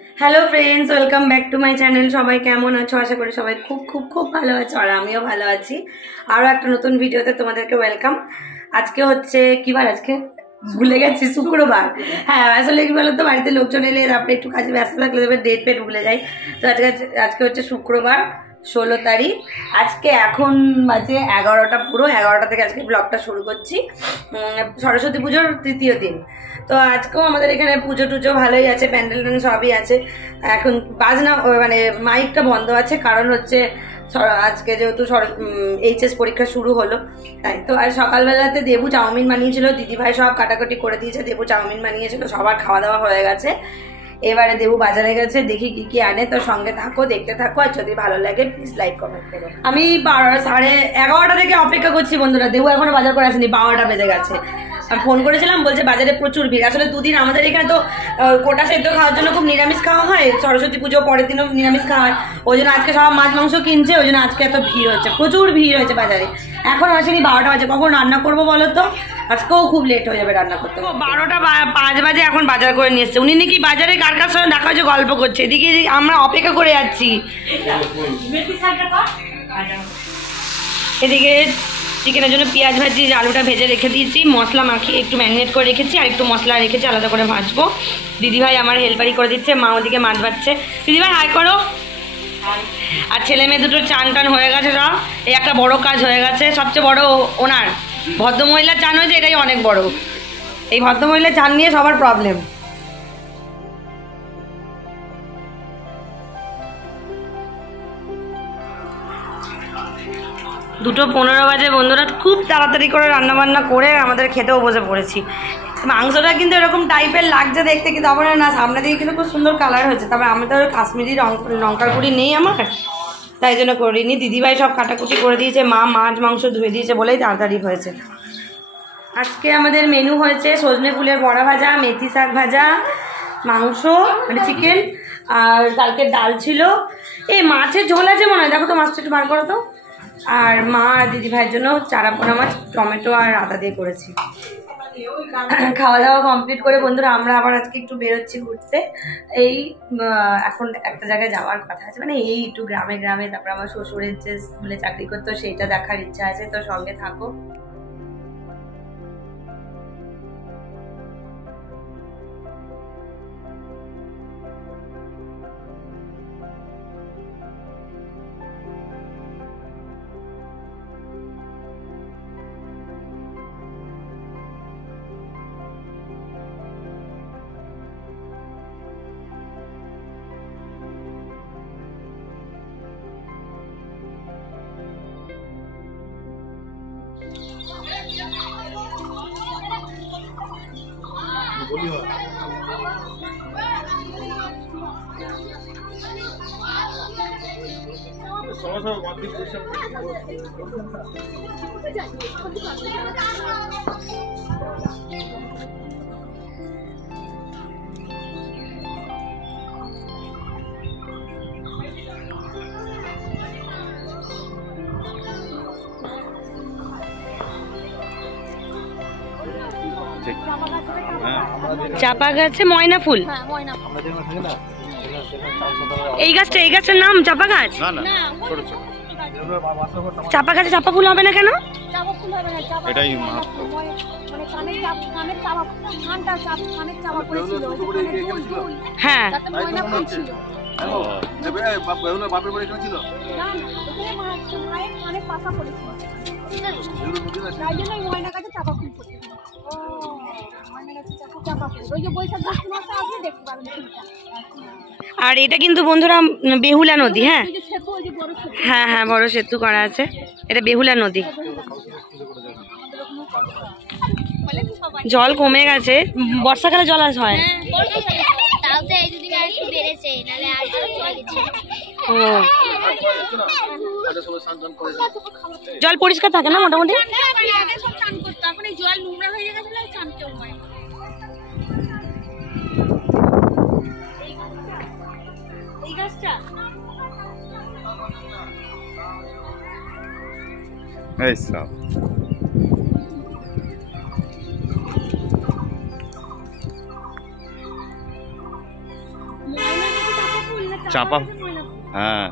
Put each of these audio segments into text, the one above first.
Hello friends, welcome back to my channel. সবাই কেমন আছো? আশা করি সবাই খুব খুব খুব ভালো আছো, আর আমিও ভালো আছি। আরও একটা নতুন ভিডিওতে তোমাদেরকে ওয়েলকাম। আজকে হচ্ছে কি বার? আজকে ভুলে গেছি, শুক্রবার। হ্যাঁ, আসলে কি বলতো, বাড়িতে লোকজন এলে তারপরে একটু কাজে ব্যস্ত থাকলে তবে ডেট পেট ভুলে যাই। তো আজকে হচ্ছে শুক্রবার, 16 তারিখ। আজকে এখন বাজে 11টা, পুরো 11টা থেকে আজকে ব্লগটা শুরু করছি। সরস্বতী পুজোর তৃতীয় দিন। তো আজকেও আমাদের এখানে পুজো টুজো ভালোই আছে, প্যান্ডেল ট্যান্ডেল সবই আছে। এখন বাজনা মানে মাইকটা বন্ধ আছে, কারণ হচ্ছে আজকে যেহেতু এইচএস পরীক্ষা শুরু হলো তাই। তো আর সকালবেলাতে দেবু চাউমিন বানিয়েছিল, দিদিভাই সব কাটাকাটি করে দিয়েছে। দেবু চাউমিন বানিয়েছিল, সবার খাওয়া দাওয়া হয়ে গেছে। এবারে দেবু বাজারে গেছে, দেখি কি কি আনে। তো সঙ্গে থাকো, দেখতে থাকো, আর যদি ভালো লাগে প্লিজ লাইক কমেন্ট করো। আমি 11:30 থেকে অপেক্ষা করছি বন্ধুরা, দেবু এখনো বাজার করে আসেনি, 12টা বেজে গেছে। আর ফোন করেছিলাম, বলছে বাজারে প্রচুর ভিড়। আসলে দুদিন আমাদের এখানে তো কোটা সেদ্ধ খাওয়ার জন্য খুব নিরামিষ খাওয়া হয়, সরস্বতী পুজো পরের দিনও নিরামিষ খাওয়া হয়। ওই জন্য আজকে সব মাছ মাংস কিনছে, ওই জন্য আজকে এত ভিড় হচ্ছে, প্রচুর ভিড় হয়েছে বাজারে। এখন আসেনি, 12টা বাজে। কখন রান্না করবো বলো তো? আজকেও খুব লেট হয়ে যাবে রান্না করতে। 12:05 বাজে এখন বাজার করে নিয়ে এসছে। উনি নাকি বাজারে কার কার সঙ্গে দেখা হচ্ছে গল্প করছে, এদিকে আমরা অপেক্ষা করে যাচ্ছি। এদিকে চিকেনের জন্য পেঁয়াজ ভাজি, আলুটা ভেজে রেখে দিয়েছি, মশলা মাখিয়ে একটু ম্যারিনেট করে রেখেছি, আর একটু মশলা রেখেছি আলাদা করে ভাজবো। দিদিভাই আমার হেল্পারি করে দিচ্ছে, মা ওদিকে মাছ ভাজছে। দিদিভাই হাই করো। আর ছেলে মেয়ে দুটো চান টান হয়ে গেছে সব, এই একটা বড় কাজ হয়ে গেছে। সবচেয়ে বড় ওনার ভদ্রমহিলার চান হয়েছে, এটাই অনেক বড়। এই ভদ্রমহিলার চান নিয়ে সবার প্রবলেম। দুটো 15 বাজে বন্ধুরা, খুব তাড়াতাড়ি করে রান্নাবান্না করে আমাদের খেতেও বসে পড়েছি। মাংসটা কিন্তু এরকম টাইপের লাগছে দেখতে, কিন্তু আমার না সামনে দিকে কিন্তু খুব সুন্দর কালার হয়েছে। তবে আমি তো কাশ্মীরি লঙ্কার গুঁড়ি নেই আমার, তাই জন্য করিনি। দিদিভাই সব কাটাকুটি করে দিয়েছে, মা মাছ মাংস ধুয়ে দিয়েছে বলেই তাড়াতাড়ি হয়েছে। আজকে আমাদের মেনু হয়েছে সজনে ফুলের বড়া ভাজা, মেথি শাক ভাজা, মাংস মানে চিকেন, আর কালকে ডাল ছিল। এই মাছের ঝোল আছে মনে হয়, দেখো তো মাছটা একটু বার করো তো। আর মা আর দিদিভাইয়ের জন্য চারাপোনা মাছ টমেটো আর আদা দিয়ে করেছি। খাওয়া দাওয়া কমপ্লিট করে বন্ধুরা আমরা আবার আজকে একটু বেরোচ্ছি ঘুরতে। এই এখন একটা জায়গায় যাওয়ার কথা আছে, মানে এই একটু গ্রামে। তারপর আমার শ্বশুরের যে স্কুলে চাকরি করতো সেইটা দেখার ইচ্ছা আছে, তো সঙ্গে থাকো। চাপা গাছে ময়না ফুল, এই গাছটার নাম চাপা গাছ। চাপা গাছে চাপা ফুল হবে না কেন? হ্যাঁ, আর এটা কিন্তু বন্ধুরা বেহুলা নদী। হ্যাঁ হ্যাঁ হ্যাঁ, বড় সেতু করা আছে, এটা বেহুলা নদী। জল কমে গেছে, বর্ষাকালে জল হয়। জল পরিষ্কার থাকে না মোটামুটি। এই চাপা, হ্যাঁ।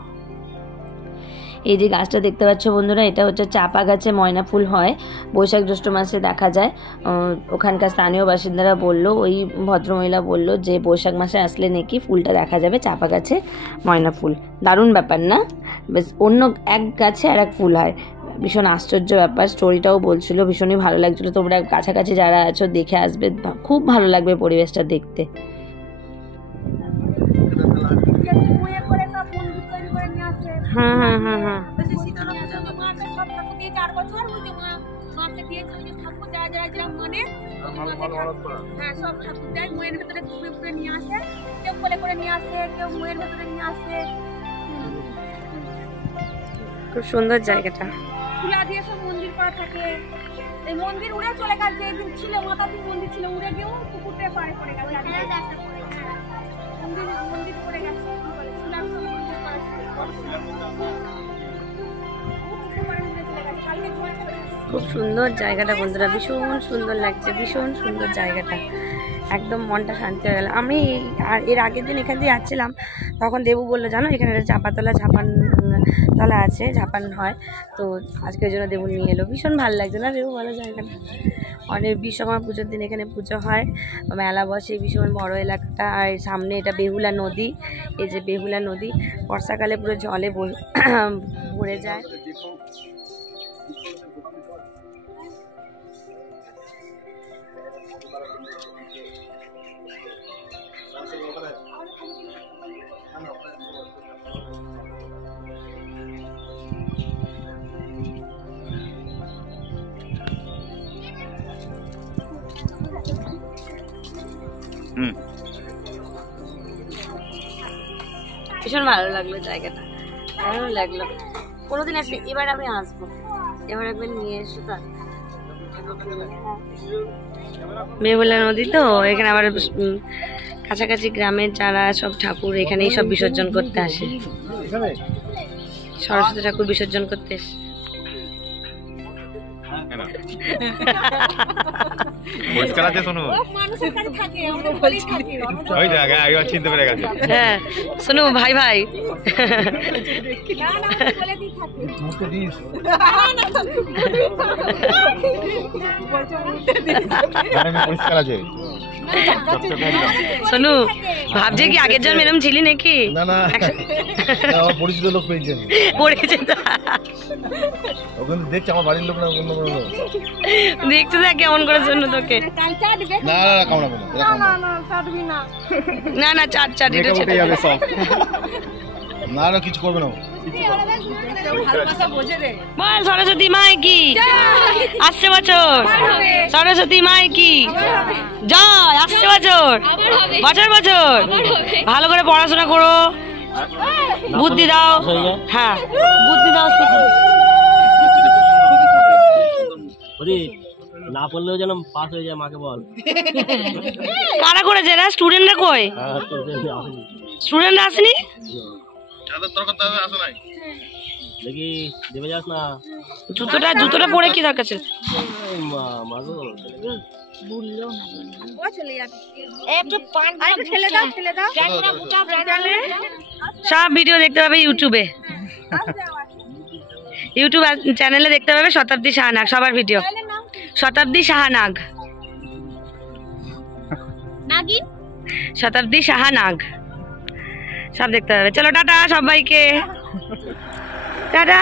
এই যে গাছটা দেখতে পাচ্ছ বন্ধুরা, এটা হচ্ছে চাপা গাছে ময়না ফুল হয়, বৈশাখ জ্যৈষ্ঠ মাসে দেখা যায়। ওখানকার স্থানীয় বাসিন্দারা বললো, ওই ভদ্রমহিলা বললো যে বৈশাখ মাসে আসলে নাকি ফুলটা দেখা যাবে, চাপা গাছে ময়না ফুল। দারুণ ব্যাপার না? বেশ, অন্য এক গাছে আর এক ফুল হয়, ভীষণ আশ্চর্য ব্যাপার। স্টোরিটাও বলছিল, ভীষণই ভালো লাগছিলো। তোমরা কাছাকাছি যারা আছো দেখে আসবে, খুব ভালো লাগবে পরিবেশটা দেখতে। হ্যাঁ হ্যাঁ হ্যাঁ হ্যাঁ খুব সুন্দর জায়গাটা। ফুলা দিয়ে সব মন্দির করা থাকে। এই মন্দির উড়ে চলে গেছে, যেদিন ছিল মাতাপুর মন্দির ছিল, উড়ে গিয়েও পুকুরটা পাড়ে পড়ে গেছে। মন্দির পড়ে গেছে, ফুলার সব মন্দির করা খুব সুন্দর জায়গাটা বন্ধুরা, ভীষণ সুন্দর লাগছে, ভীষণ সুন্দর জায়গাটা, একদম মনটা শান্তি হয়ে গেল। আমি আর এর আগের দিন এখান দিয়ে যাচ্ছিলাম, তখন দেবু বললো জানো এখানে চাপাতলা তলা আছে, ঝাপান হয়, তো আজকের জন্য দেবু নিয়ে এলো। ভীষণ ভালো লাগছে না দেবু, ভালো জায়গাটা। অনেক বিশ্বকর্মা পুজোর দিন এখানে পুজো হয়, মেলা বসে, ভীষণ বড় এলাকাটা। আর সামনে এটা বেহুলা নদী, এই যে বেহুলা নদী, বর্ষাকালে পুরো জলে ভরে যায়। ভীষণ ভালো লাগলো জায়গাটা, ভালো লাগলো। কোনোদিন আসলে এবার আমি আসবো, এবার একবার নিয়ে এসো। তার বেহুলা নদী তো এখানে আবার কাছাকাছি গ্রামের যারা সব ঠাকুর এখানেই সব বিসর্জন করতে আসে, সরস্বতী ঠাকুর বিসর্জন করতে এসে। পরিষ্কার আছে শোনো, ওই জায়গা আগে চিনতে পেরে গেছে। হ্যাঁ শোনো ভাই ভাই, পরিষ্কার আছে সোনু, ভাবছে কি আগের জন্ম এরকম ছিলি নাকি? না না, পরিচিত লোক পেয়েছেন, পড়েছে তো, ওখানে দেখছি আমার বাড়ির লোক না, অন্য কোনো লোক দেখতে দেখ কেমন করে শোনো তোকে। না না কামড়াবো না, না চাট চাট এটা ছেড়ে যাবে সব, না না কিছু করবে না। বল সরস্বতী মাই কি, আসছে বছর সরস্বতী মাই কি জয়, আসছে বছর, বছর বছর ভালো করে পড়াশোনা করো, বুদ্ধি দাও, হ্যাঁ বুদ্ধি দাও। না পড়লেও যেন পাস হয়ে যায়, মাকে বল। কারা করেছে না? স্টুডেন্টরা কই? স্টুডেন্টরা আসেনি? দেখি দেবে যাস না, জুতোটা পরে কি দরকার ছিল? সব ভিডিও দেখতে পাবে ইউটিউবে, ইউটিউব চ্যানেলে দেখতে পাবে শতাব্দী শাহনাগ, সবার ভিডিও শতাব্দী শাহনাগ, শতাব্দী শাহনাগ সব দেখতে পাবে। চলো টাটা সবাইকে, টাটা।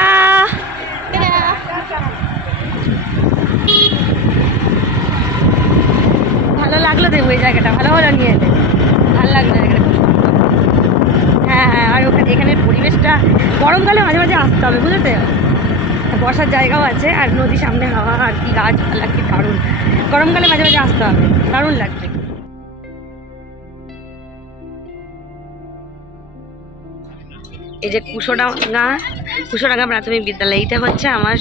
ভালো লাগলো দেবো এই জায়গাটা, ভালো হলো নিয়ে এলে, ভালো লাগলো জায়গাটা খুব সুন্দর। হ্যাঁ হ্যাঁ, আর ওখানে এখানের পরিবেশটা গরমকালে মাঝে মাঝে আসতে হবে বুঝতে, বসার জায়গাও আছে, আর নদীর সামনে হাওয়া, আর কি গাছপালা, কি দারুণ। গরমকালে মাঝে মাঝে আসতে হবে, দারুণ লাগবে। এই যে কুশোডাঙ্গা প্রাথমিক বিদ্যালয়, এইটা হচ্ছে আমার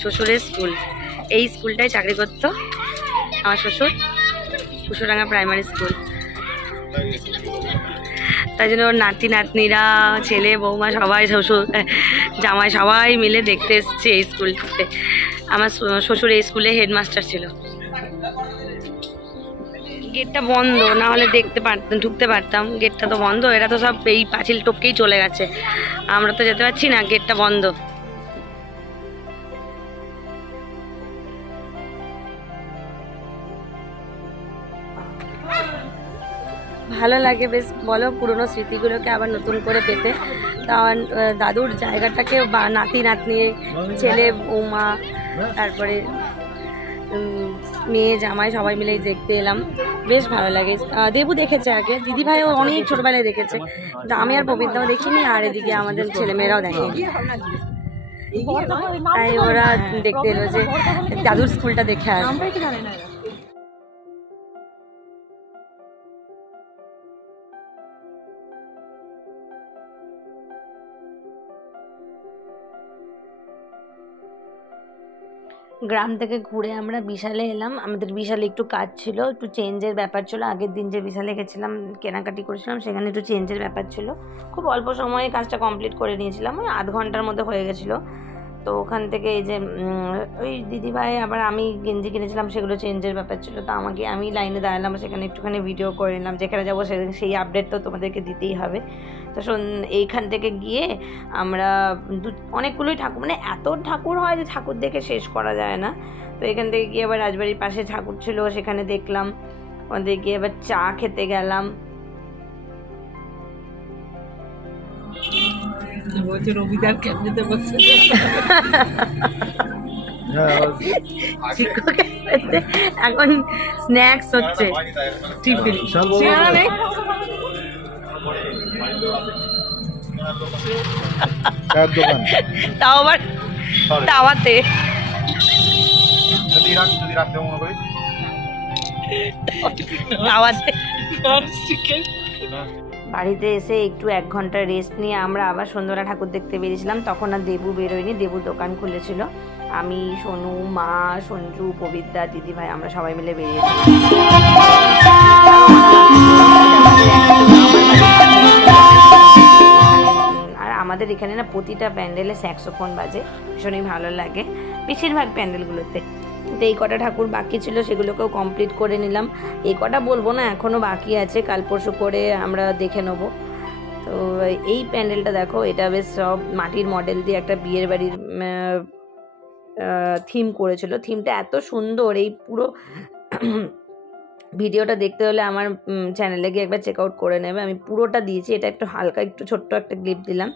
শ্বশুরের স্কুল। এই স্কুলটায় চাকরি করতো আমার শ্বশুর, কুশোডাঙ্গা প্রাইমারি স্কুল। তাই জন্য ওর নাতি নাতনিরা, ছেলে বৌমা সবাই, শ্বশুর জামাই সবাই মিলে দেখতে এসছে এই স্কুলটাতে। আমার শ্বশুর এই স্কুলে হেডমাস্টার ছিল। গেটটা বন্ধ, না হলে দেখতে পারতাম, ঢুকতে পারতাম। গেটটা তো বন্ধ, এরা তো সব এই পাঁচিল টপকেই চলে গেছে, আমরা তো যেতে পারছি না, গেটটা বন্ধ। ভালো লাগে বেশ, বলো, পুরোনো স্মৃতিগুলোকে আবার নতুন করে পেতে। কারণ দাদুর জায়গাটাকে বা নাতি নাতনি, ছেলে বৌমা, তারপরে মেয়ে জামাই সবাই মিলে দেখতে এলাম, বেশ ভালো লাগে। দেবু দেখেছে আগে, দিদিভাইও অনেক ছোটবেলায় দেখেছে, কিন্তু আমি আর পবিত্রাও দেখিনি, আর এদিকে আমাদের ছেলেমেয়েরাও দেখেনি, তাই ওরা দেখতে এলো যে দাদুর স্কুলটা দেখে আসবে। গ্রাম থেকে ঘুরে আমরা বিশালে এলাম। আমাদের বিশালে একটু কাজ ছিল, একটু চেঞ্জের ব্যাপার ছিল। আগের দিন যে বিশালে গেছিলাম কেনাকাটি করেছিলাম, সেখানে একটু চেঞ্জের ব্যাপার ছিল। খুব অল্প সময়ে কাজটা কমপ্লিট করে নিয়েছিলাম, ওই আধ ঘন্টার মধ্যে হয়ে গেছিলো। তো ওখান থেকে এই যে ওই দিদিভাই আবার আমি গেঞ্জি কিনেছিলাম, সেগুলো চেঞ্জের ব্যাপার ছিল। তো আমি লাইনে দাঁড়ালাম, সেখানে একটুখানি ভিডিও করে নিলাম। যেখানে যাবো সেই আপডেট তো তোমাদেরকে দিতেই হবে। তো এইখান থেকে গিয়ে আমরা অনেকগুলোই ঠাকুর, মানে এত ঠাকুর হয় যে ঠাকুর দেখে শেষ করা যায় না। তো এখান থেকে গিয়ে আবার রাজবাড়ির পাশে ঠাকুর ছিল, সেখানে দেখলাম। ওখান গিয়ে আবার চা খেতে গেলাম। এখন স্ন্যাক্স হচ্ছে, টিফিন। তাও আবার তাওয়াতে। বাড়িতে এসে একটু 1 ঘন্টা রেস্ট নিয়ে আমরা আবার সন্ধ্যা ঠাকুর দেখতে বেরিয়েছিলাম। তখন আর দেবু বেরোয়নি, দেবু দোকান খুলেছিল। আমি, সোনু, মা, সঞ্জু, পবিত্রা, দিদিভাই আমরা সবাই মিলে বেরিয়েছিলাম। আর আমাদের এখানে না প্রতিটা প্যান্ডেলে স্যাক্সোফোন বাজে, ভীষণই ভালো লাগে বেশিরভাগ প্যান্ডেলগুলোতে। তো এই কটা ঠাকুর বাকি ছিল, সেগুলোকেও কমপ্লিট করে নিলাম। এই কটা বলবো না, এখনও বাকি আছে, কাল পরশু করে আমরা দেখে নেবো। তো এই প্যান্ডেলটা দেখো, এটা বেশ সব মাটির মডেল দিয়ে একটা বিয়ের বাড়ির থিম করেছিল। থিমটা এত সুন্দর, এই পুরো ভিডিওটা দেখতে হলে আমার চ্যানেলে গিয়ে একবার চেক আউট করে নেবে। আমি পুরোটা দিয়েছি, এটা একটু হালকা একটু ছোট্ট একটা ক্লিপ দিলাম।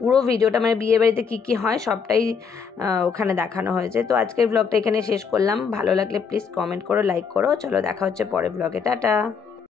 পুরো ভিডিওটা মানে বিয়ে বাড়িতে কী কী হয় সবটাই ওখানে দেখানো হয়েছে। তো আজকের ব্লগটা এখানে শেষ করলাম। ভালো লাগলে প্লিজ কমেন্ট করো, লাইক করো। চলো দেখা হচ্ছে পরের ব্লগে, টাটা।